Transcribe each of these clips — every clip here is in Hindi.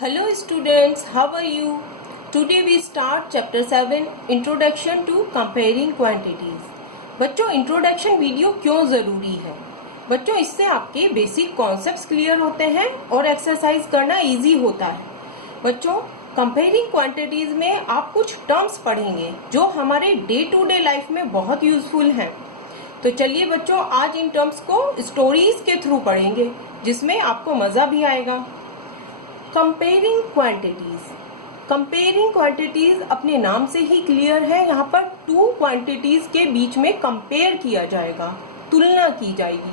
Hello students, how are you? Today we start chapter 7 Introduction to Comparing Quantities. बच्चों इंट्रोडक्शन वीडियो क्यों ज़रूरी है? बच्चों इससे आपके बेसिक कॉन्सेप्ट्स क्लियर होते हैं और एक्सरसाइज करना इजी होता है। बच्चों कंपेयरिंग क्वांटिटीज में आप कुछ टर्म्स पढ़ेंगे जो हमारे डे टू डे लाइफ में बहुत यूजफुल हैं। तो चलिए बच्चों आज इन टर्म्स को स्टोरीज के थ्रू पढ़ेंगे जिसमें आपको मज़ा भी आएगा। कंपेयरिंग क्वांटिटीज अपने नाम से ही क्लियर है। यहाँ पर टू क्वांटिटीज के बीच में कंपेयर किया जाएगा, तुलना की जाएगी।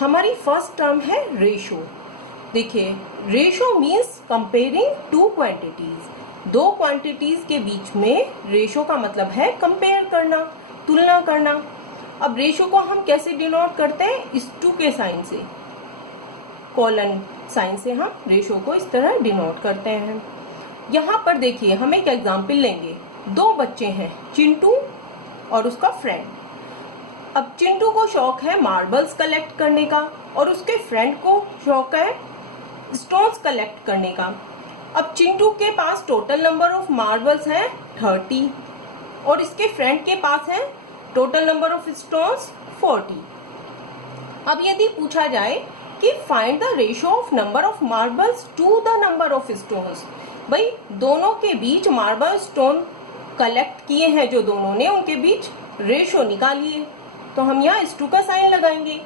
हमारी फर्स्ट टर्म है रेशो। देखिए ratio means comparing two quantities. दो क्वांटिटीज के बीच में रेशो का मतलब है कंपेयर करना, तुलना करना। अब रेशो को हम कैसे डिनोट करते हैं? इस टू के साइन से, कॉलन साइन से हम रेशो को इस तरह डिनोट करते हैं। यहाँ पर देखिए हम एक एग्जाम्पल लेंगे। दो बच्चे हैं, चिंटू और उसका फ्रेंड। अब चिंटू को शौक है मार्बल्स कलेक्ट करने का और उसके फ्रेंड को शौक है स्टोन्स कलेक्ट करने का। अब चिंटू के पास टोटल नंबर ऑफ मार्बल्स है 30 और इसके फ्रेंड के पास है टोटल नंबर ऑफ स्टोन्स 40। अब यदि पूछा जाए कि find the ratio of number of marbles to the number of stones, भाई दोनों के बीच मार्बल स्टोन कलेक्ट किए हैं जो दोनों ने, उनके बीच रेशो निकालिए। तो हम यहाँ इस टू का साइन लगाएंगे।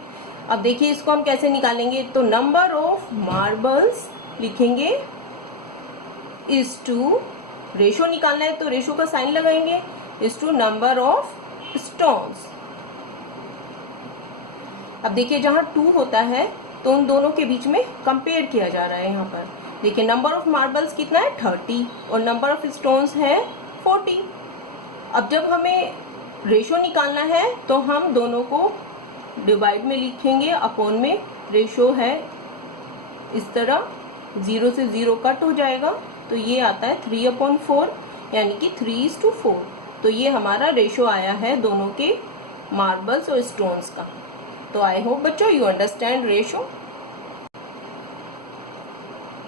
अब देखिए इसको हम कैसे निकालेंगे, तो नंबर ऑफ मार्बल्स लिखेंगे इज टू, रेशो निकालना है तो रेशो का साइन लगाएंगे, is to number of stones. अब देखिए जहां टू होता है तो उन दोनों के बीच में कंपेयर किया जा रहा है। यहाँ पर देखिए नंबर ऑफ मार्बल्स कितना है 30 और नंबर ऑफ स्टोन्स है 40। अब जब हमें रेशो निकालना है तो हम दोनों को डिवाइड में लिखेंगे, अपॉन में। रेशो है इस तरह, 0 से 0 कट हो जाएगा तो ये आता है 3/4 यानी कि 3:4। तो ये हमारा रेशो आया है दोनों के मार्बल्स और स्टोन्स का। तो आई होप बच्चों यू अंडरस्टैंड रेशो।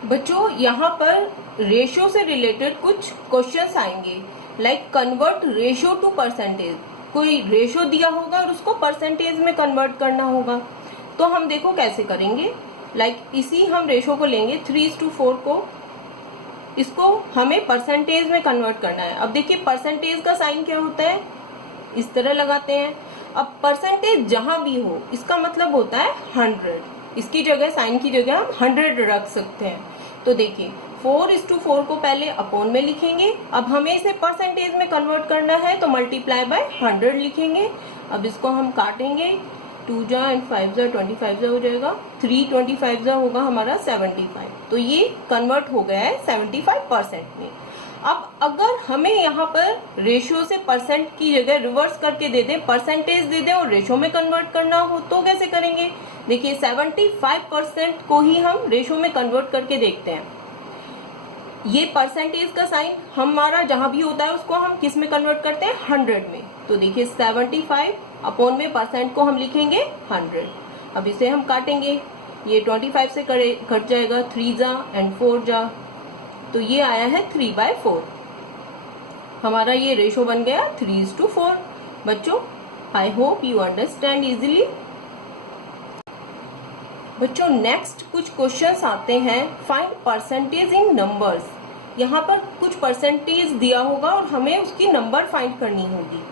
बच्चों यहाँ पर रेशो से रिलेटेड कुछ क्वेश्चंस आएंगे, like convert ratio two percentage. कोई रेशो दिया होगा और उसको परसेंटेज में कन्वर्ट करना होगा। तो हम देखो कैसे करेंगे। लाइक इसी हम रेशो को लेंगे 3:4 को, इसको हमें परसेंटेज में कन्वर्ट करना है। अब देखिए परसेंटेज का साइन क्या होता है, इस तरह लगाते हैं। अब परसेंटेज जहां भी हो इसका मतलब होता है 100। इसकी जगह, साइन की जगह हम 100 रख सकते हैं। तो देखिए 4:4 को पहले अपॉन में लिखेंगे। अब हमें इसे परसेंटेज में कन्वर्ट करना है तो मल्टीप्लाई बाय 100 लिखेंगे। अब इसको हम काटेंगे, 2 जा एंड 5 जा 25 जा हो जाएगा, 3 25 जा होगा हमारा 75। तो ये कन्वर्ट हो गया है 75% में। अब अगर हमें यहाँ पर रेशियो से परसेंट की जगह रिवर्स करके दे दें, परसेंटेज दे दें और रेशियो में कन्वर्ट करना हो तो कैसे करेंगे? देखिए 75% को ही हम रेशियो में कन्वर्ट करके देखते हैं। ये परसेंटेज का साइन हमारा जहां भी होता है उसको हम किस में कन्वर्ट करते हैं? 100 में। तो देखिए 75 अपॉन में परसेंट को हम लिखेंगे 100। अब इसे हम काटेंगे, ये 25 से कट जाएगा, 3 जा एंड 4 जा, तो ये आया है 3/4। हमारा ये रेशो बन गया 3:4। बच्चों I hope you understand easily. बच्चों नेक्स्ट कुछ क्वेश्चंस आते हैं, फाइंड परसेंटेज इन नंबर्स। यहाँ पर कुछ परसेंटेज दिया होगा और हमें उसकी नंबर फाइंड करनी होगी।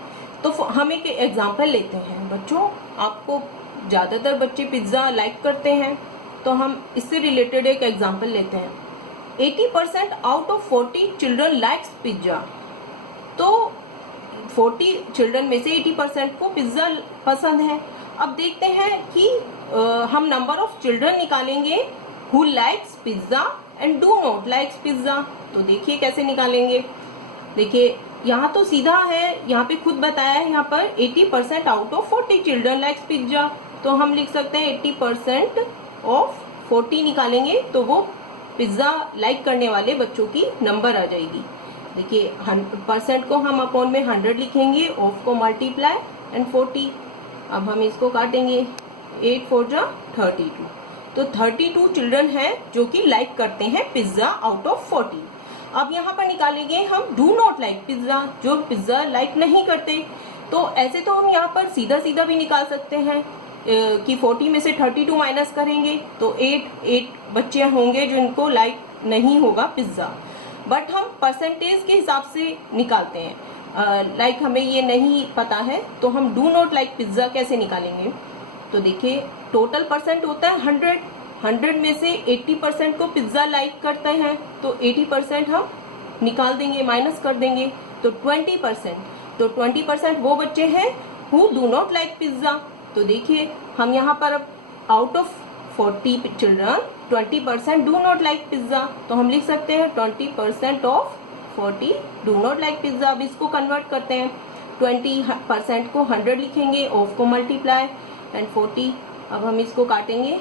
तो हम एक एग्जांपल लेते हैं। बच्चों आपको ज्यादातर बच्चे पिज्जा लाइक करते हैं तो हम इससे रिलेटेड एक एग्जांपल लेते हैं। 80% out of 40 children likes pizza. तो 40 चिल्ड्रन में से 80% को पिज्जा पसंद है। अब देखते हैं कि हम नंबर ऑफ चिल्ड्रन निकालेंगे who likes pizza and do not likes pizza. तो देखिए कैसे निकालेंगे। देखिए यहाँ तो सीधा है, यहाँ पे खुद बताया है यहाँ पर 80% out of 40 children likes pizza. तो हम लिख सकते हैं 80% ऑफ 40 निकालेंगे तो वो पिज्जा लाइक करने वाले बच्चों की नंबर आ जाएगी। देखिए परसेंट को हम अपॉन में 100 लिखेंगे, ऑफ को मल्टीप्लाई एंड 40। अब हम इसको काटेंगे, 8 4 जा 32। तो 32 चिल्ड्रन हैं जो कि लाइक करते हैं पिज्जा आउट ऑफ 40। अब यहाँ पर निकालेंगे हम डू नॉट लाइक पिज्जा, जो पिज्जा लाइक नहीं करते। तो ऐसे तो हम यहाँ पर सीधा सीधा भी निकाल सकते हैं कि 40 में से 32 माइनस करेंगे तो 8 बच्चे होंगे जो इनको लाइक नहीं होगा पिज्जा। बट हम परसेंटेज के हिसाब से निकालते हैं। लाइक हमें ये नहीं पता है तो हम डू नॉट लाइक पिज्जा कैसे निकालेंगे। तो देखिए टोटल परसेंट होता है 100 में से 80% को पिज्जा लाइक करते हैं तो 80% हम निकाल देंगे, माइनस कर देंगे तो 20%। तो 20% वो बच्चे हैं who do not like pizza. तो देखिए हम यहाँ पर अब out of 40 children 20% do not like pizza, तो हम लिख सकते हैं 20% of 40 do not like pizza. अब इसको कन्वर्ट करते हैं, 20% को 100 लिखेंगे, ऑफ को मल्टीप्लाई एंड 40। अब हम इसको काटेंगे,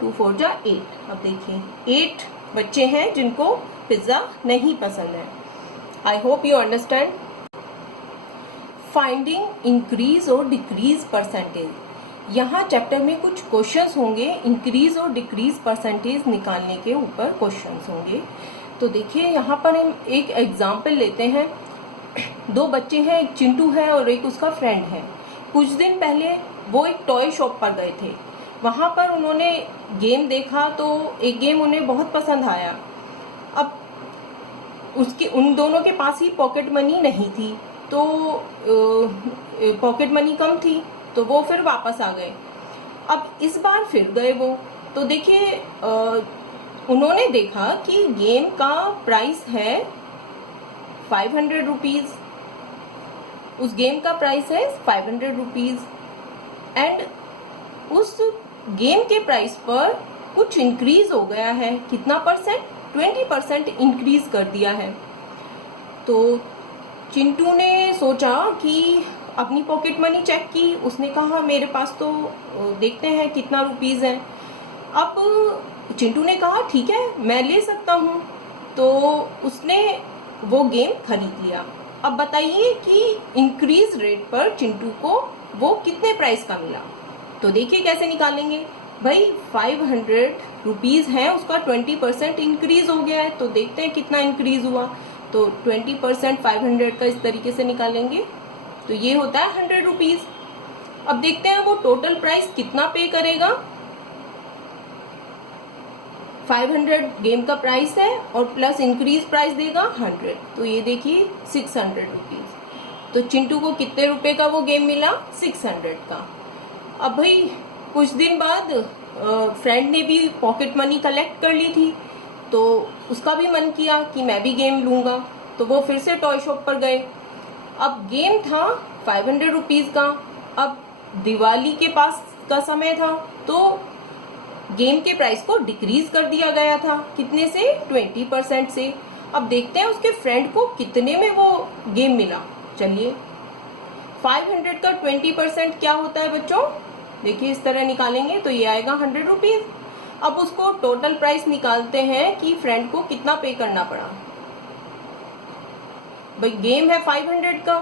2 4 जा 8। अब देखिए 8 बच्चे हैं जिनको पिज्जा नहीं पसंद है। आई hope you understand. Finding increase और डिक्रीज परसेंटेज। यहाँ चैप्टर में कुछ क्वेश्चंस होंगे, इंक्रीज और डिक्रीज परसेंटेज निकालने के ऊपर क्वेश्चंस होंगे। तो देखिए यहाँ पर हम एक एग्जाम्पल लेते हैं। 2 बच्चे हैं, एक चिंटू है और एक उसका फ्रेंड है। कुछ दिन पहले वो एक टॉय शॉप पर गए थे। वहाँ पर उन्होंने गेम देखा तो एक गेम उन्हें बहुत पसंद आया। अब उन दोनों के पास ही पॉकेट मनी नहीं थी, तो पॉकेट मनी कम थी, तो वो फिर वापस आ गए। अब इस बार फिर गए वो, तो देखिए उन्होंने देखा कि गेम का प्राइस है 500 रुपीज़। उस गेम का प्राइस है 500 रुपीज़ एंड उस गेम के प्राइस पर कुछ इंक्रीज हो गया है। कितना परसेंट? 20% इंक्रीज कर दिया है। तो चिंटू ने सोचा कि अपनी पॉकेट मनी चेक की, उसने कहा मेरे पास तो देखते हैं कितना रुपीज़ है। अब चिंटू ने कहा ठीक है मैं ले सकता हूँ, तो उसने वो गेम खरीद लिया। अब बताइए कि इंक्रीज रेट पर चिंटू को वो कितने प्राइस का मिला। तो देखिए कैसे निकालेंगे भाई, 500 रुपीज़ है, उसका 20% इंक्रीज हो गया है, तो देखते हैं कितना इंक्रीज हुआ। तो 20% 500 का इस तरीके से निकालेंगे, तो ये होता है 100 रुपीज़। अब देखते हैं वो टोटल प्राइस कितना पे करेगा। 500 गेम का प्राइस है और प्लस इंक्रीज प्राइस देगा 100, तो ये देखिए 600 रुपीज़। तो चिंटू को कितने रुपए का वो गेम मिला? 600 का। अब भाई कुछ दिन बाद फ्रेंड ने भी पॉकेट मनी कलेक्ट कर ली थी, तो उसका भी मन किया कि मैं भी गेम लूँगा, तो वो फिर से टॉय शॉप पर गए। अब गेम था 500 रुपीज़ का। अब दिवाली के पास का समय था, तो गेम के प्राइस को डिक्रीज कर दिया गया था। कितने से? 20% से। अब देखते हैं उसके फ्रेंड को कितने में वो गेम मिला। चलिए 500 का 20% क्या होता है बच्चों? देखिए इस तरह निकालेंगे तो ये आएगा 100 रुपीज़। अब उसको टोटल प्राइस निकालते हैं कि फ्रेंड को कितना पे करना पड़ा। भाई गेम है 500 का,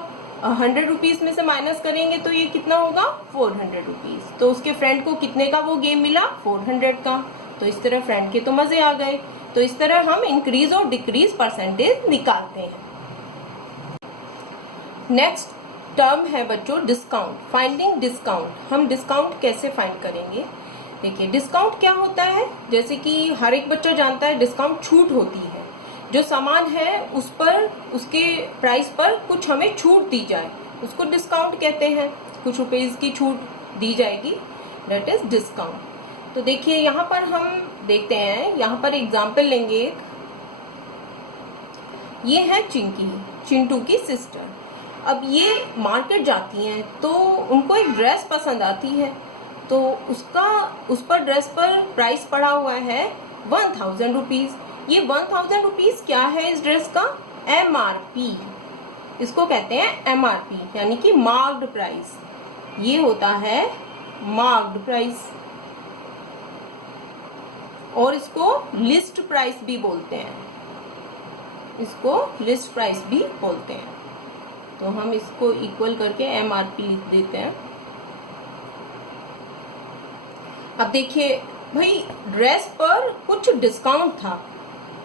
100 रुपीज़ में से माइनस करेंगे तो ये कितना होगा? 400 रुपीज़। तो उसके फ्रेंड को कितने का वो गेम मिला? 400 का। तो इस तरह फ्रेंड के तो मजे आ गए। तो इस तरह हम इंक्रीज और डिक्रीज परसेंटेज निकालते हैं। नेक्स्ट टर्म है बच्चों डिस्काउंट। Finding discount. हम डिस्काउंट कैसे फाइंड करेंगे? देखिए डिस्काउंट क्या होता है, जैसे कि हर एक बच्चा जानता है डिस्काउंट छूट होती है। जो सामान है उस पर, उसके प्राइस पर कुछ हमें छूट दी जाए, उसको डिस्काउंट कहते हैं। कुछ रुपीज़ की छूट दी जाएगी, दैट इज डिस्काउंट। तो देखिए यहाँ पर हम देखते हैं, यहाँ पर एग्जाम्पल लेंगे। ये है चिंकी, चिंटू की सिस्टर। अब ये मार्केट जाती हैं तो उनको एक ड्रेस पसंद आती है, तो उस पर ड्रेस पर प्राइस पड़ा हुआ है 1000 रुपीज़। ये 1000 रुपीज़ क्या है इस ड्रेस का? MRP। इसको कहते हैं MRP, यानी कि मार्क्ड प्राइस। ये होता है मार्क्ड प्राइस, और इसको लिस्ट प्राइस भी बोलते हैं। इसको लिस्ट प्राइस भी बोलते हैं। तो हम इसको इक्वल करके MRP लिख देते हैं। अब देखिए भाई ड्रेस पर कुछ डिस्काउंट था,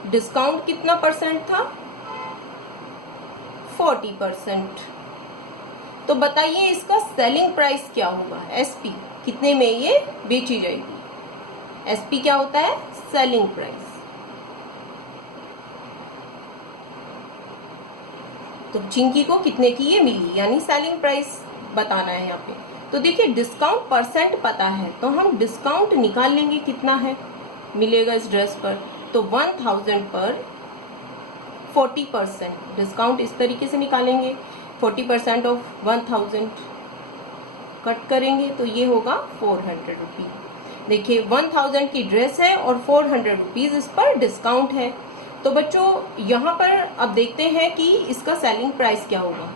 डिस्काउंट कितना परसेंट था? 40%। तो बताइए इसका सेलिंग प्राइस क्या होगा? एसपी, कितने में ये बेची जाएगी? एसपी क्या होता है? Selling price. तो चिंकी को कितने की ये मिली, यानी सेलिंग प्राइस बताना है यहाँ पे। तो देखिए डिस्काउंट परसेंट पता है, तो हम डिस्काउंट निकाल लेंगे कितना है मिलेगा इस ड्रेस पर। तो 1000 पर 40% डिस्काउंट इस तरीके से निकालेंगे। 40% ऑफ 1000 कट करेंगे तो ये होगा 400 रुपीज। देखिए 1000 की ड्रेस है और 400 रुपीज इस पर डिस्काउंट है। तो बच्चों यहाँ पर अब देखते हैं कि इसका सेलिंग प्राइस क्या होगा।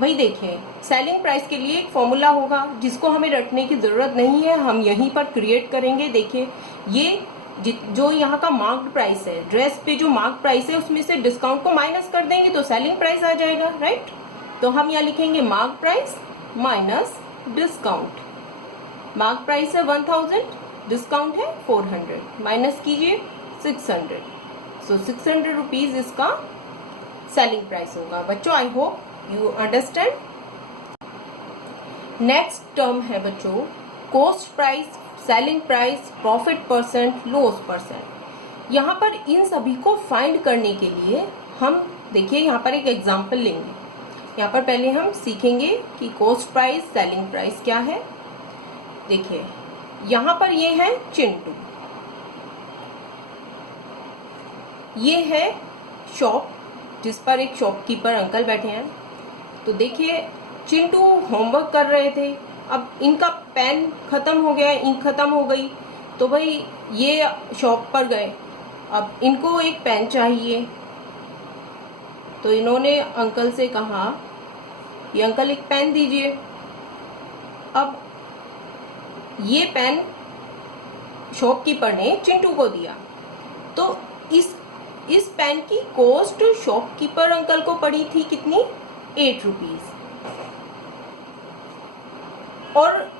भाई देखिए सेलिंग प्राइस के लिए एक फॉर्मूला होगा जिसको हमें रटने की जरूरत नहीं है, हम यहीं पर क्रिएट करेंगे। देखिए ये जो यहाँ का मार्क्ड प्राइस है, ड्रेस पे जो मार्क्ड प्राइस है उसमें से डिस्काउंट को माइनस कर देंगे तो सेलिंग प्राइस आ जाएगा, राइट। तो हम यहाँ लिखेंगे marked price minus discount. Marked price है 1000, डिस्काउंट है 400, माइनस कीजिए 600। सो 600 रुपीज इसका सेलिंग प्राइस होगा। बच्चों I hope you understand. Next term है बच्चों cost price, selling price, profit percent, loss percent. यहाँ पर इन सभी को फाइंड करने के लिए हम देखिए यहाँ पर एक एग्जांपल लेंगे। यहाँ पर पहले हम सीखेंगे कि कॉस्ट प्राइस, सेलिंग प्राइस क्या है। देखिए यहाँ पर ये है चिंटू, ये है शॉप जिस पर एक शॉपकीपर अंकल बैठे हैं। तो देखिए चिंटू होमवर्क कर रहे थे, अब इनका पेन खत्म हो गया, इंक खत्म हो गई, तो भाई ये शॉप पर गए, अब इनको एक पेन चाहिए। तो इन्होंने अंकल से कहा ये अंकल एक पेन दीजिए। अब ये पेन शॉपकीपर ने चिंटू को दिया, तो इस पेन की कॉस्ट शॉपकीपर अंकल को पड़ी थी कितनी? 8 रुपीज। और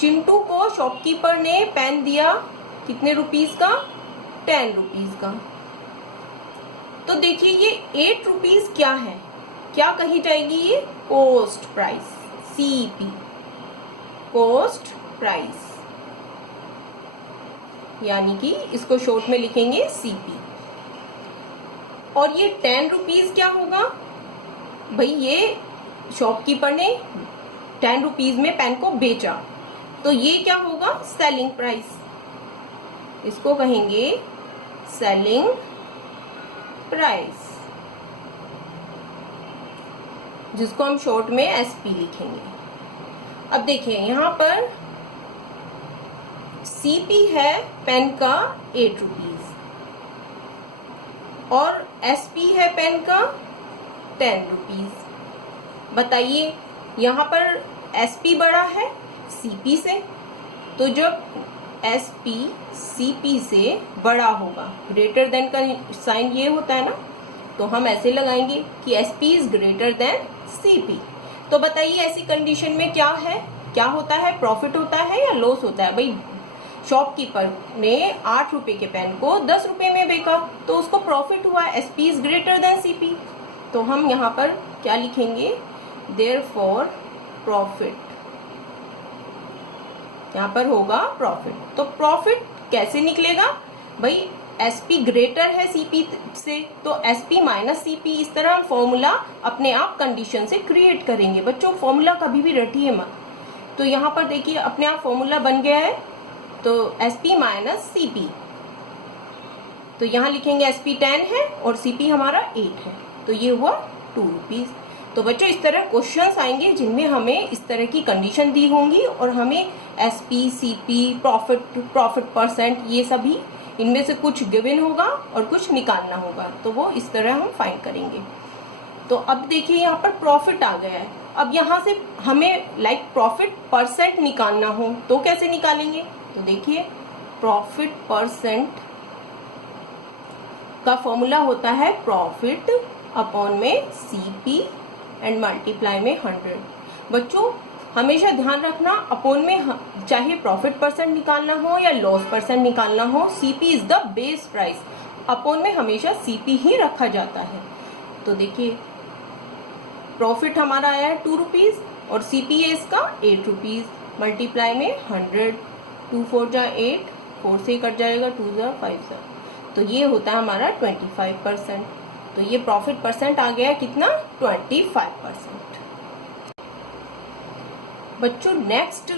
चिंटू को शॉपकीपर ने पेन दिया कितने रुपीज का? 10 रुपीज का। तो देखिए ये 8 रुपीज क्या है, क्या कही जाएगी? ये cost price, CP, cost price, यानी कि इसको शॉर्ट में लिखेंगे सीपी। और ये 10 रुपीज क्या होगा? भाई ये शॉपकीपर ने 10 रुपीज में पेन को बेचा, तो ये क्या होगा? सेलिंग प्राइस, इसको कहेंगे सेलिंग प्राइस, जिसको हम शॉर्ट में एसपी लिखेंगे। अब देखिए यहाँ पर सीपी है पेन का 8 रुपीज और एसपी है पेन का 10 रुपीज। बताइए यहाँ पर एसपी बड़ा है सीपी से, तो जब एसपी सीपी से बड़ा होगा, ग्रेटर देन का साइन ये होता है ना, तो हम ऐसे लगाएंगे कि SP is greater than CP. तो बताइए ऐसी कंडीशन में क्या है, क्या होता है? प्रॉफिट होता है या लॉस होता है? भाई शॉपकीपर ने 8 रुपए के पेन को 10 रुपए में बेचा, तो उसको प्रॉफिट हुआ, SP is greater than CP. तो हम यहाँ पर क्या लिखेंगे? देयरफॉर प्रॉफिट, यहाँ पर होगा प्रॉफिट। तो प्रॉफिट कैसे निकलेगा? भाई एसपी ग्रेटर है सीपी से, तो एसपी माइनस सीपी, इस तरह हम फॉर्मूला अपने आप कंडीशन से क्रिएट करेंगे। बच्चों फॉर्मूला कभी भी रटिए मत। तो यहाँ पर देखिए अपने आप फॉर्मूला बन गया है, तो एसपी माइनस सीपी, तो यहाँ लिखेंगे एसपी 10 है और सीपी हमारा 8 है, तो ये हुआ 2 रुपीज। तो बच्चों इस तरह क्वेश्चंस आएंगे जिनमें हमें इस तरह की कंडीशन दी होंगी और हमें एसपी, सीपी, प्रॉफिट परसेंट, ये सभी इनमें से कुछ गिवन होगा और कुछ निकालना होगा, तो वो इस तरह हम फाइंड करेंगे। तो अब देखिए यहाँ पर प्रॉफिट आ गया है। अब यहाँ से हमें प्रॉफिट परसेंट निकालना हो तो कैसे निकालेंगे? तो देखिए प्रॉफिट परसेंट का फॉर्मूला होता है प्रॉफिट अपॉन में सीपी एंड मल्टीप्लाई में 100। बच्चों हमेशा ध्यान रखना अपॉन में चाहे प्रॉफिट परसेंट निकालना हो या लॉस परसेंट निकालना हो, CP is the base price, upon में हमेशा सीपी ही रखा जाता है। तो देखिए प्रॉफिट हमारा आया है 2 रुपीज और सीपी है इसका 8 रुपीज, मल्टीप्लाई में 100, 2 4 जा 8, 4 से कट जाएगा 2 जा 5 जा, तो ये होता है हमारा 25%। तो ये प्रॉफिट परसेंट आ गया कितना, 25%। बच्चों नेक्स्ट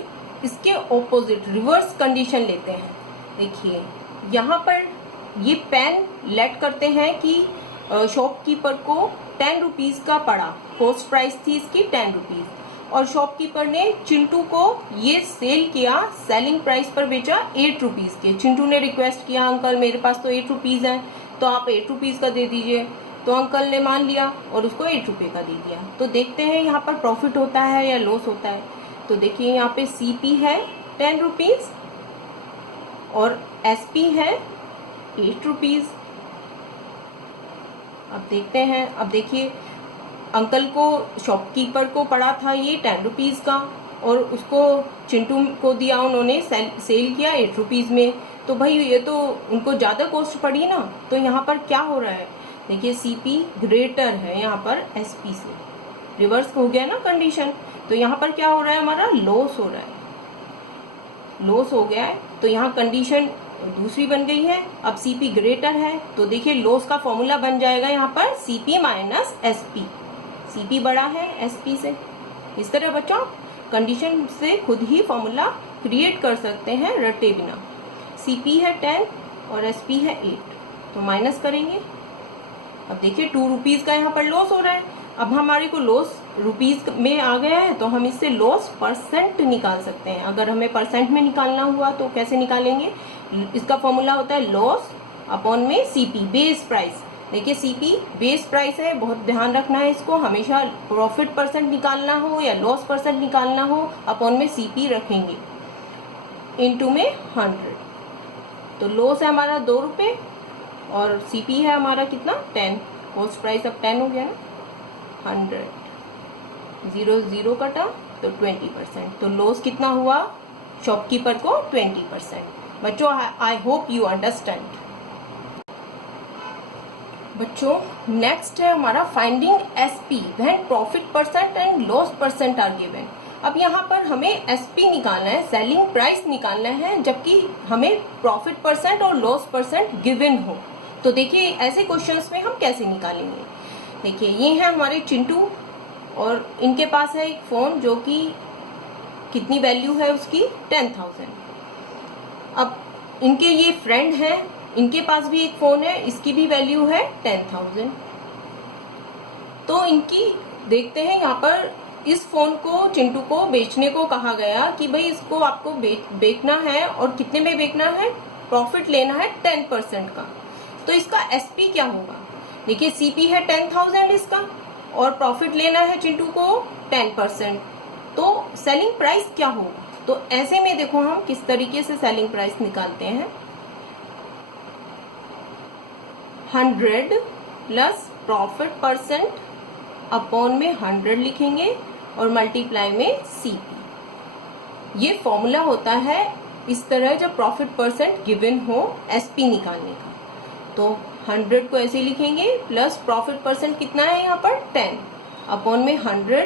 इसके ऑपोजिट रिवर्स कंडीशन लेते हैं। देखिए यहाँ पर ये पेन लेट करते हैं कि शॉपकीपर को 10 रुपीज का पड़ा, कॉस्ट प्राइस थी इसकी 10 रुपीज, और शॉपकीपर ने चिंटू को ये सेल किया, सेलिंग प्राइस पर बेचा 8 रुपीज के। चिंटू ने रिक्वेस्ट किया अंकल मेरे पास तो 8 रुपीज है, तो आप 8 रुपीज का दे दीजिए, तो अंकल ने मान लिया और उसको 8 रुपये का दे दिया। तो देखते हैं यहाँ पर प्रॉफिट होता है या लॉस होता है। तो देखिए यहाँ पे सीपी है 10 रुपीज और एसपी है 8 रुपीज। अब देखते हैं, अब देखिए अंकल को शॉपकीपर को पड़ा था ये 10 रुपीज का और उसको चिंटू को दिया उन्होंने, सेल किया 8 रुपीज में, तो भाई ये तो उनको ज्यादा कॉस्ट पड़ी ना। तो यहाँ पर क्या हो रहा है, देखिए सीपी ग्रेटर है यहाँ पर एसपी से, रिवर्स हो गया ना कंडीशन। तो यहाँ पर क्या हो रहा है, हमारा लॉस हो रहा है, लॉस हो गया है। तो यहाँ कंडीशन दूसरी बन गई है, अब सीपी ग्रेटर है, तो देखिए लॉस का फॉर्मूला बन जाएगा यहाँ पर सीपी माइनस एसपी, सीपी बड़ा है एसपी से। इस तरह बच्चों कंडीशन से खुद ही फॉर्मूला क्रिएट कर सकते हैं रटे बिना। सीपी है 10 और एसपी है 8, तो माइनस करेंगे। अब देखिए 2 रुपीज का यहाँ पर लॉस हो रहा है। अब हमारे को लॉस रुपीज में आ गया है, तो हम इससे लॉस परसेंट निकाल सकते हैं। अगर हमें परसेंट में निकालना हुआ तो कैसे निकालेंगे, इसका फॉर्मूला होता है लॉस अपॉन में सीपी बेस प्राइस। देखिए सीपी बेस प्राइस है, बहुत ध्यान रखना है इसको, हमेशा प्रॉफिट परसेंट निकालना हो या लॉस परसेंट निकालना हो अपॉन में सीपी रखेंगे, इनटू में 100। तो लॉस है हमारा 2 रुपये और सीपी है हमारा कितना 10, कॉस्ट प्राइस अब 10 हो गया ना, 100, 0 0 कटा तो 20%। तो लॉस कितना हुआ शॉपकीपर को 20%। बच्चों आई होप यू अंडरस्टैंड। बच्चों नेक्स्ट है हमारा finding SP when profit percent and loss percent are given. अब यहाँ पर हमें एसपी निकालना है, सेलिंग प्राइस निकालना है, जबकि हमें प्रॉफिट परसेंट और लॉस परसेंट गिवन हो। तो देखिए ऐसे क्वेश्चंस में हम कैसे निकालेंगे। देखिए ये है हमारे चिंटू और इनके पास है एक फोन जो कि कितनी वैल्यू है उसकी 10,000। अब इनके ये फ्रेंड हैं, इनके पास भी एक फोन है, इसकी भी वैल्यू है 10,000। तो इनकी देखते हैं यहाँ पर इस फोन को चिंटू को बेचने को कहा गया कि भाई इसको आपको बेचना है और कितने में बेचना है, प्रॉफिट लेना है 10% का। तो इसका एसपी क्या होगा, देखिए सीपी है 10,000 इसका और प्रॉफिट लेना है चिंटू को 10%, तो सेलिंग प्राइस क्या होगा। तो ऐसे में देखो हम किस तरीके से सेलिंग प्राइस निकालते हैं, 100 प्लस प्रॉफिट परसेंट अपॉन में 100 लिखेंगे और मल्टीप्लाई में सीपी। ये फॉर्मूला होता है इस तरह जब प्रॉफिट परसेंट गिवन हो एसपी निकालने का। तो 100 को ऐसे लिखेंगे प्लस प्रॉफिट परसेंट कितना है यहाँ पर 10 अपॉन में 100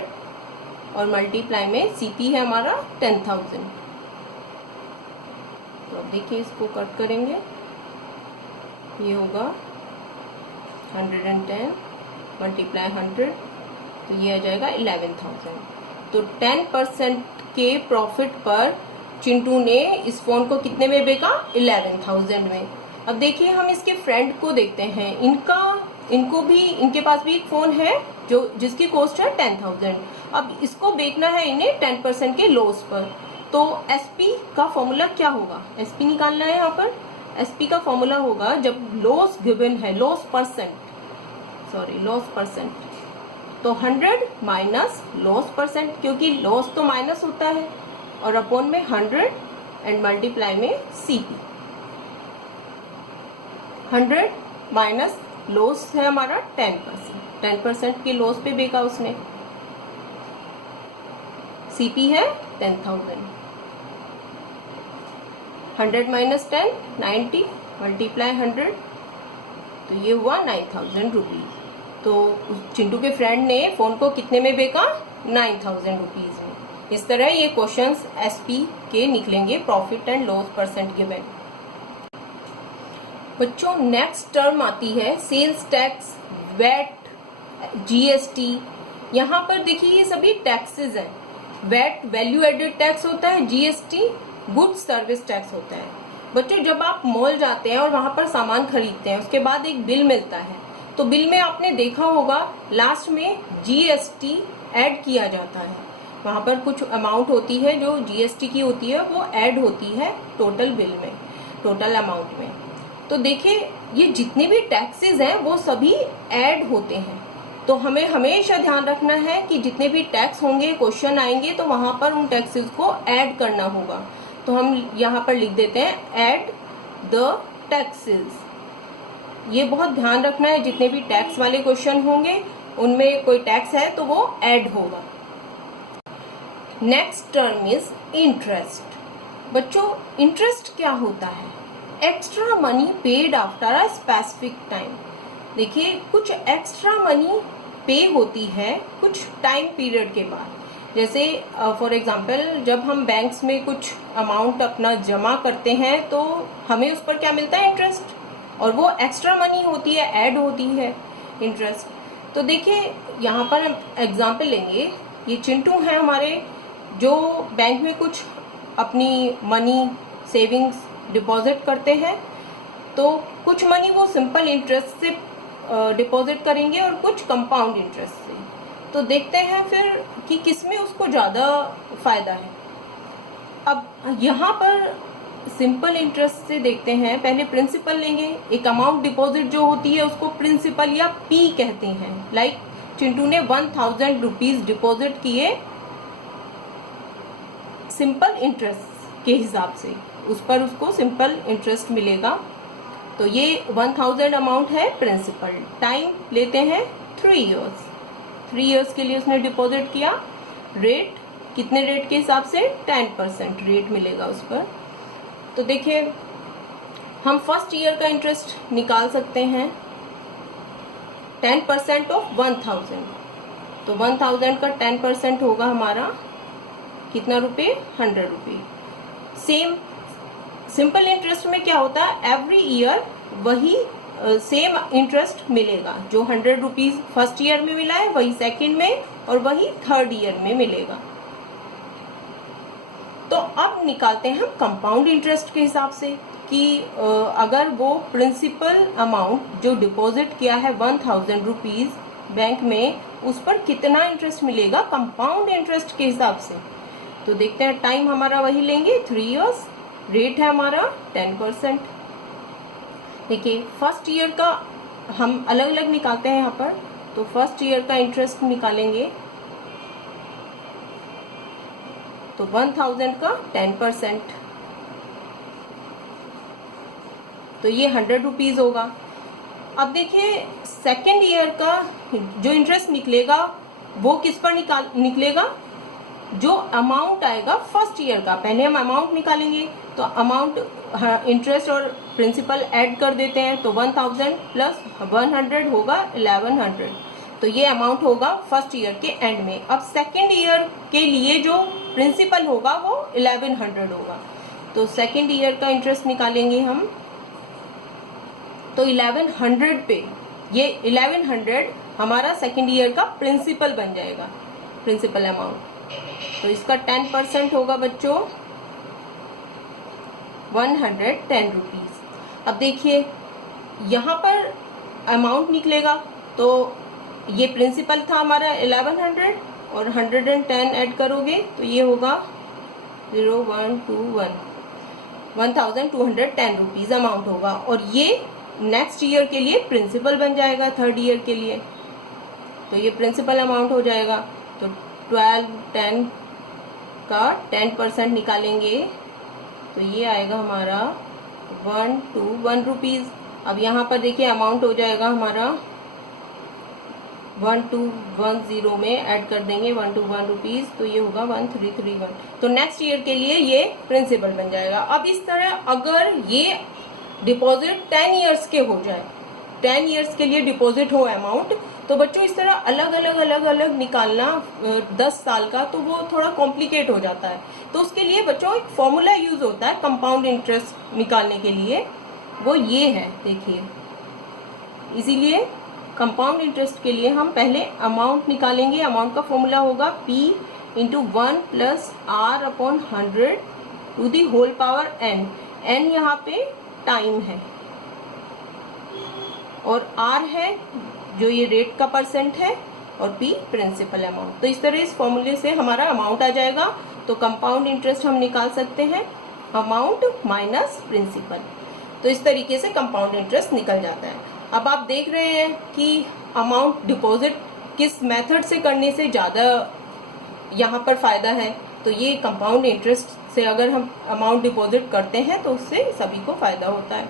और मल्टीप्लाई में सीपी है हमारा 10,000। तो अब देखिए इसको कट करेंगे, ये होगा 110 मल्टीप्लाई 100, तो ये आ जाएगा 11,000। तो 10% के प्रॉफिट पर चिंटू ने इस फोन को कितने में बेचा, 11,000 में। अब देखिए हम इसके फ्रेंड को देखते हैं, इनके पास भी एक फोन है जो जिसकी कॉस्ट है 10,000। अब इसको बेचना है इन्हें 10% के लॉस पर। तो एसपी का फॉर्मूला क्या होगा, एसपी निकालना है यहाँ पर। एसपी का फॉर्मूला होगा जब लॉस गिवन है, लॉस परसेंट, तो 100 माइनस लॉस परसेंट, क्योंकि लॉस तो माइनस होता है, और अपॉन में 100 एंड मल्टीप्लाई में सीपी। 100 माइनस लॉस है हमारा 10% के लॉस पे बेचा उसने, सीपी है 10,000। 100 माइनस 10 90 मल्टीप्लाई 100, तो ये हुआ 9000 रुपीज़। तो चिंटू के फ्रेंड ने फ़ोन को कितने में बेचा? 9000 रुपीज़ में। इस तरह ये क्वेश्चंस एसपी के निकलेंगे, profit and loss percent given. बच्चों नेक्स्ट टर्म आती है सेल्स टैक्स, वैट, जीएसटी। यहाँ पर देखिए ये सभी टैक्सेस हैं। वैट वैल्यू एडेड टैक्स होता है, जीएसटी गुड्स सर्विस टैक्स होता है। बच्चों जब आप मॉल जाते हैं और वहां पर सामान खरीदते हैं, उसके बाद एक बिल मिलता है, तो बिल में आपने देखा होगा लास्ट में जीएसटी ऐड किया जाता है। वहां पर कुछ अमाउंट होती है जो जीएसटी की होती है, वो ऐड होती है टोटल बिल में, टोटल अमाउंट में। तो देखिए ये जितने भी टैक्सेस हैं वो सभी ऐड होते हैं। तो हमें हमेशा ध्यान रखना है कि जितने भी टैक्स होंगे, क्वेश्चन आएंगे, तो वहां पर उन टैक्सेस को ऐड करना होगा। तो हम यहाँ पर लिख देते हैं ऐड द टैक्सेस। ये बहुत ध्यान रखना है, जितने भी टैक्स वाले क्वेश्चन होंगे उनमें कोई टैक्स है तो वो ऐड होगा। Next term is interest. बच्चों इंटरेस्ट क्या होता है? Extra money paid after a specific time. देखिए कुछ एक्स्ट्रा मनी पे होती है कुछ टाइम पीरियड के बाद। जैसे फॉर एग्जांपल जब हम बैंक्स में कुछ अमाउंट अपना जमा करते हैं तो हमें उस पर क्या मिलता है? इंटरेस्ट, और वो एक्स्ट्रा मनी होती है, ऐड होती है इंटरेस्ट। तो देखिए यहाँ पर हम एग्जांपल लेंगे, ये चिंटू हैं हमारे जो बैंक में कुछ अपनी मनी सेविंग्स डिपॉजिट करते हैं। तो कुछ मनी वो सिंपल इंटरेस्ट से डिपॉजिट करेंगे और कुछ कंपाउंड इंटरेस्ट से। तो देखते हैं फिर कि किसमें उसको ज़्यादा फायदा है। अब यहाँ पर सिंपल इंटरेस्ट से देखते हैं, पहले प्रिंसिपल लेंगे। एक अमाउंट डिपॉजिट जो होती है उसको प्रिंसिपल या पी कहते हैं। लाइक चिंटू ने 1000 रुपीज डिपॉजिट किए सिंपल इंटरेस्ट के हिसाब से, उस पर उसको सिंपल इंटरेस्ट मिलेगा। तो ये 1000 अमाउंट है प्रिंसिपल। टाइम लेते हैं 3 इयर्स। 3 इयर्स के लिए उसने डिपॉजिट किया। रेट कितने रेट के हिसाब से? 10% रेट मिलेगा उस पर। तो देखिए हम फर्स्ट ईयर का इंटरेस्ट निकाल सकते हैं। 10% ऑफ 1000, तो 1000 का 10% होगा हमारा कितना रुपए? 100 रुपये। सेम सिंपल इंटरेस्ट में क्या होता है? एवरी ईयर वही सेम इंटरेस्ट मिलेगा। जो 100 रुपीज फर्स्ट ईयर में मिला है वही सेकंड में और वही थर्ड ईयर में मिलेगा। तो अब निकालते हैं हम कंपाउंड इंटरेस्ट के हिसाब से कि अगर वो प्रिंसिपल अमाउंट जो डिपॉजिट किया है 1000 रुपीज बैंक में, उस पर कितना इंटरेस्ट मिलेगा कंपाउंड इंटरेस्ट के हिसाब से। तो देखते हैं, टाइम हमारा वही लेंगे 3 इयर्स, रेट है हमारा 10%। देखिए फर्स्ट ईयर का हम अलग अलग निकालते हैं यहाँ पर। तो फर्स्ट ईयर का इंटरेस्ट निकालेंगे, तो 1000 का 10%, तो ये 100 रुपीज होगा। अब देखिए सेकेंड ईयर का जो इंटरेस्ट निकलेगा वो किस पर निकलेगा? जो अमाउंट आएगा फर्स्ट ईयर का। पहले हम अमाउंट निकालेंगे, तो अमाउंट इंटरेस्ट और प्रिंसिपल ऐड कर देते हैं, तो 1000 प्लस 100 होगा 1100। तो ये अमाउंट होगा फर्स्ट ईयर के एंड में। अब सेकेंड ईयर के लिए जो प्रिंसिपल होगा वो 1100 होगा। तो सेकेंड ईयर का इंटरेस्ट निकालेंगे हम, तो 1100 पे ये 1100 हमारा सेकेंड ईयर का प्रिंसिपल बन जाएगा, प्रिंसिपल अमाउंट। तो इसका 10% होगा बच्चों 110 रुपीज। अब देखिए यहाँ पर अमाउंट निकलेगा, तो ये प्रिंसिपल था हमारा 1100 और 110 ऐड करोगे तो ये होगा 0121 1210 रुपीज अमाउंट होगा। और ये नेक्स्ट ईयर के लिए प्रिंसिपल बन जाएगा, थर्ड ईयर के लिए। तो ये प्रिंसिपल अमाउंट हो जाएगा। तो 1210 का 10% निकालेंगे तो ये आएगा हमारा 121 रुपीज। अब यहाँ पर देखिए अमाउंट हो जाएगा हमारा 1210 में ऐड कर देंगे 121 रुपीज़, तो ये होगा 1331। तो नेक्स्ट ईयर के लिए ये प्रिंसिपल बन जाएगा। अब इस तरह अगर ये डिपॉजिट 10 ईयर्स के हो जाए, 10 ईयर्स के लिए डिपॉजिट हो अमाउंट, तो बच्चों इस तरह अलग अलग निकालना 10 साल का, तो वो थोड़ा कॉम्प्लिकेट हो जाता है। तो उसके लिए बच्चों एक फॉर्मूला यूज होता है कंपाउंड इंटरेस्ट निकालने के लिए, वो ये है, देखिए। इसीलिए कंपाउंड इंटरेस्ट के लिए हम पहले अमाउंट निकालेंगे। अमाउंट का फॉर्मूला होगा P into 1 plus R upon 100 to the whole power n। n यहाँ पे टाइम है और R है जो ये रेट का परसेंट है, और P प्रिंसिपल अमाउंट। तो इस तरह इस फॉर्मूले से हमारा अमाउंट आ जाएगा। तो कंपाउंड इंटरेस्ट हम निकाल सकते हैं अमाउंट माइनस प्रिंसिपल। तो इस तरीके से कंपाउंड इंटरेस्ट निकल जाता है। अब आप देख रहे हैं कि अमाउंट डिपॉजिट किस मेथड से करने से ज़्यादा यहाँ पर फ़ायदा है। तो ये कंपाउंड इंटरेस्ट से अगर हम अमाउंट डिपॉजिट करते हैं तो उससे सभी को फ़ायदा होता है।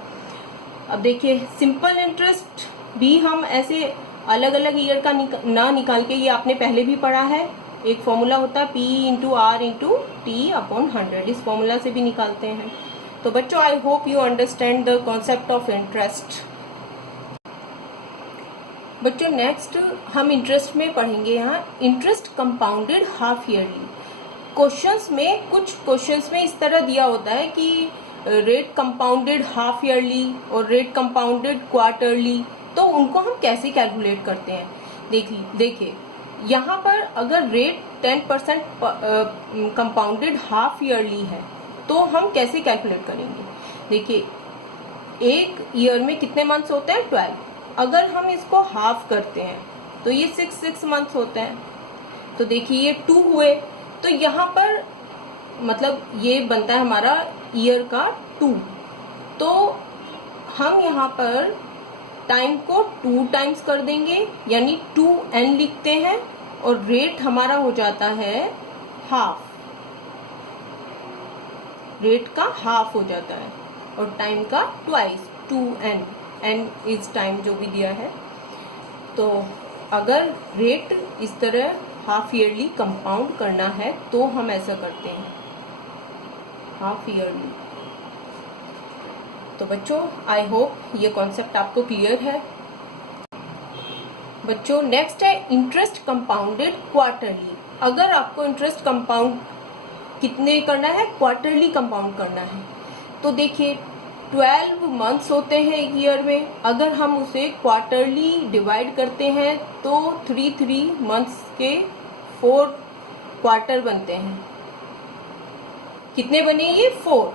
अब देखिए सिंपल इंटरेस्ट भी हम ऐसे अलग अलग ईयर का ना निकाल के, ये आपने पहले भी पढ़ा है, एक फॉर्मूला होता है P into R into T upon 100, इस फॉर्मूला से भी निकालते हैं। तो बच्चों I hope you understand the concept of interest. बच्चों नेक्स्ट हम इंटरेस्ट में पढ़ेंगे यहाँ interest compounded half yearly. Questions में, कुछ क्वेश्चंस में इस तरह दिया होता है कि रेट कंपाउंडेड हाफ ईयरली और रेट कंपाउंडेड क्वार्टरली, तो उनको हम कैसे कैलकुलेट करते हैं। देखिए यहाँ पर अगर रेट 10% कंपाउंडेड हाफ ईयरली है तो हम कैसे कैलकुलेट करेंगे। देखिए एक ईयर में कितने मंथ्स होते हैं, 12। अगर हम इसको हाफ करते हैं तो ये 6 मंथ्स होते हैं। तो देखिए ये 2 हुए, तो यहाँ पर मतलब ये बनता है हमारा ईयर का 2। तो हम यहाँ पर टाइम को 2 टाइम्स कर देंगे, यानी 2n लिखते हैं, और रेट हमारा हो जाता है हाफ, रेट का हाफ हो जाता है, और टाइम का twice 2n, n is time जो भी दिया है। तो अगर रेट इस तरह हाफ ईयरली कंपाउंड करना है तो हम ऐसा करते हैं हाफ ईयरली। तो बच्चों आई होप ये कॉन्सेप्ट आपको क्लियर है। बच्चों नेक्स्ट है इंटरेस्ट कंपाउंडेड क्वार्टरली। अगर आपको इंटरेस्ट कंपाउंड कितने करना है, क्वार्टरली कंपाउंड करना है, तो देखिए 12 मंथ्स होते हैं एक ईयर में। अगर हम उसे क्वार्टरली डिवाइड करते हैं तो 3 मंथ्स के 4 क्वार्टर बनते हैं। कितने बने ये, 4।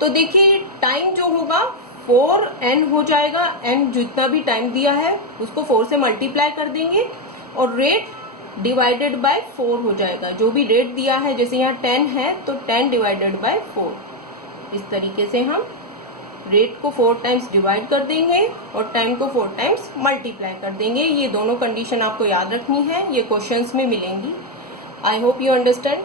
तो देखिए टाइम जो होगा 4n हो जाएगा, n जितना भी टाइम दिया है उसको 4 से मल्टीप्लाई कर देंगे, और रेट डिवाइडेड बाय 4 हो जाएगा। जो भी रेट दिया है, जैसे यहाँ 10 है तो 10 डिवाइडेड बाय 4, इस तरीके से हम रेट को 4 टाइम्स डिवाइड कर देंगे और टाइम को 4 टाइम्स मल्टीप्लाई कर देंगे। ये दोनों कंडीशन आपको याद रखनी है, ये क्वेश्चंस में मिलेंगी। आई होप यू अंडरस्टैंड।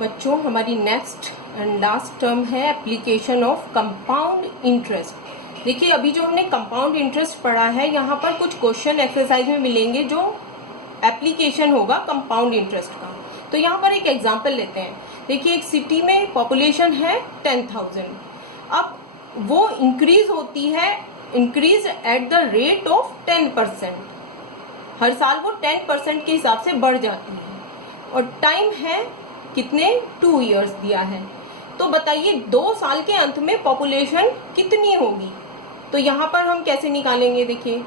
बच्चों हमारी नेक्स्ट एंड लास्ट टर्म है एप्लीकेशन ऑफ कंपाउंड इंटरेस्ट। देखिए अभी जो हमने कंपाउंड इंटरेस्ट पढ़ा है, यहाँ पर कुछ क्वेश्चन एक्सरसाइज में मिलेंगे जो एप्लीकेशन होगा कंपाउंड इंटरेस्ट का। तो यहाँ पर एक एग्जांपल लेते हैं। देखिए एक सिटी में पॉपुलेशन है 10,000। अब वो इंक्रीज होती है, increase at the rate of 10%। हर साल वो 10% के हिसाब से बढ़ जाती है, और टाइम है कितने, 2 इयर्स दिया है। तो बताइए 2 साल के अंत में पॉपुलेशन कितनी होगी। तो यहाँ पर हम कैसे निकालेंगे, देखिए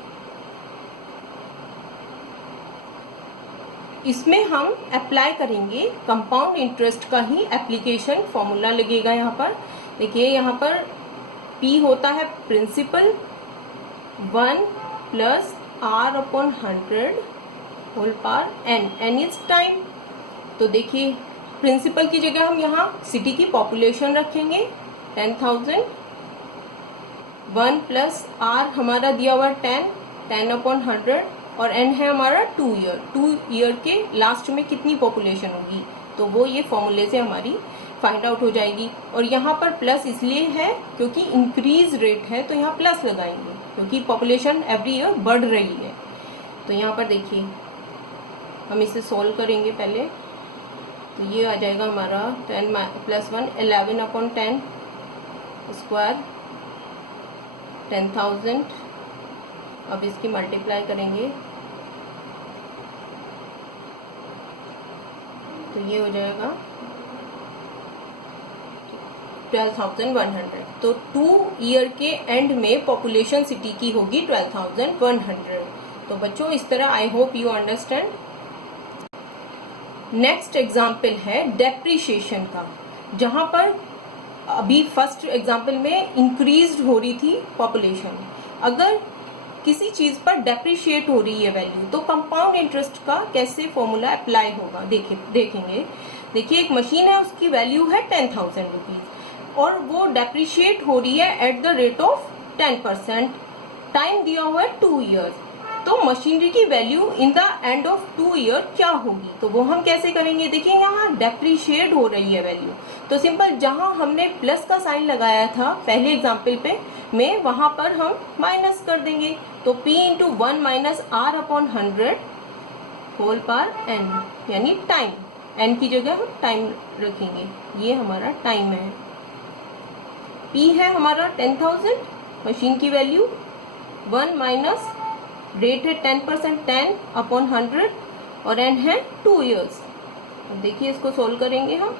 इसमें हम अप्लाई करेंगे कंपाउंड इंटरेस्ट का ही एप्लीकेशन फॉर्मूला लगेगा। यहाँ पर देखिए, यहाँ पर P होता है principal 1 plus R upon 100 whole power n, n is time. तो देखिए प्रिंसिपल की जगह हम यहाँ सिटी की पॉपुलेशन रखेंगे 10,000, 1 प्लस R हमारा दिया हुआ 10 अपॉन 100, और n है हमारा 2 ईयर। 2 ईयर के लास्ट में कितनी पॉपुलेशन होगी, तो वो ये फॉर्मूले से हमारी फाइंड आउट हो जाएगी। और यहाँ पर प्लस इसलिए है क्योंकि इंक्रीज रेट है, तो यहाँ प्लस लगाएंगे क्योंकि पॉपुलेशन एवरी ईयर बढ़ रही है। तो यहाँ पर देखिए हम इसे सॉल्व करेंगे पहले। तो ये आ जाएगा हमारा 10 + 1 11/10 स्क्वायर 10,000। अब इसकी मल्टीप्लाई करेंगे तो ये हो जाएगा 12,100। तो 2 ईयर के एंड में पॉपुलेशन सिटी की होगी 12,100। तो बच्चों इस तरह आई hope you understand. Next example है डेप्रीशिएशन का, जहां पर अभी फर्स्ट एग्जाम्पल में इंक्रीज हो रही थी पॉपुलेशन। अगर किसी चीज पर डेप्रीशिएट हो रही है वैल्यू, तो कंपाउंड इंटरेस्ट का कैसे फॉर्मूला अप्लाई होगा देखेंगे। देखिए एक मशीन है, उसकी वैल्यू है 10,000 रुपीज और वो डेप्रीशिएट हो रही है at the rate of 10%। Time दिया हुआ है 2 ईयर्स। तो मशीनरी की value in the end of 2 year क्या होगी, तो वो हम कैसे करेंगे। देखिए यहाँ डेप्रीशिएट हो रही है वैल्यू, तो सिंपल जहां हमने प्लस का साइन लगाया था पहले एग्जाम्पल पे में, वहां पर हम माइनस कर देंगे। तो P × 1 - R/100 whole power n, यानी टाइम। n की जगह हम टाइम रखेंगे, ये हमारा टाइम है। P है हमारा 10,000, मशीन की वैल्यू 1 - रेट है 10%, 10/100 और n है 2 ईयर्स। अब देखिए इसको सोल्व करेंगे हम।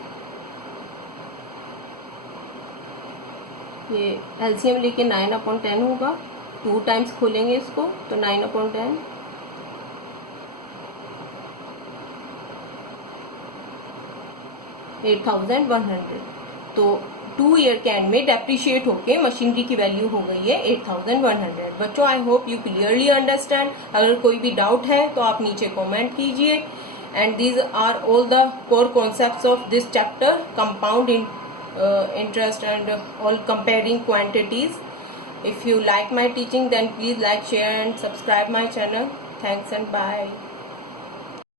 ये एलसीएम लेके 9/10 होगा, 2 टाइम्स खोलेंगे इसको तो 9/10, 8,100। तो 2 ईयर के एंड में डेप्रीशिएट होके मशीनरी की वैल्यू हो गई है 8,100। बच्चों I hope you clearly understand. अगर कोई भी डाउट है तो आप नीचे कमेंट कीजिए। And these are all the core concepts of this chapter, compound interest and all comparing quantities. If you like my teaching, then please like, share and subscribe my channel. Thanks and bye.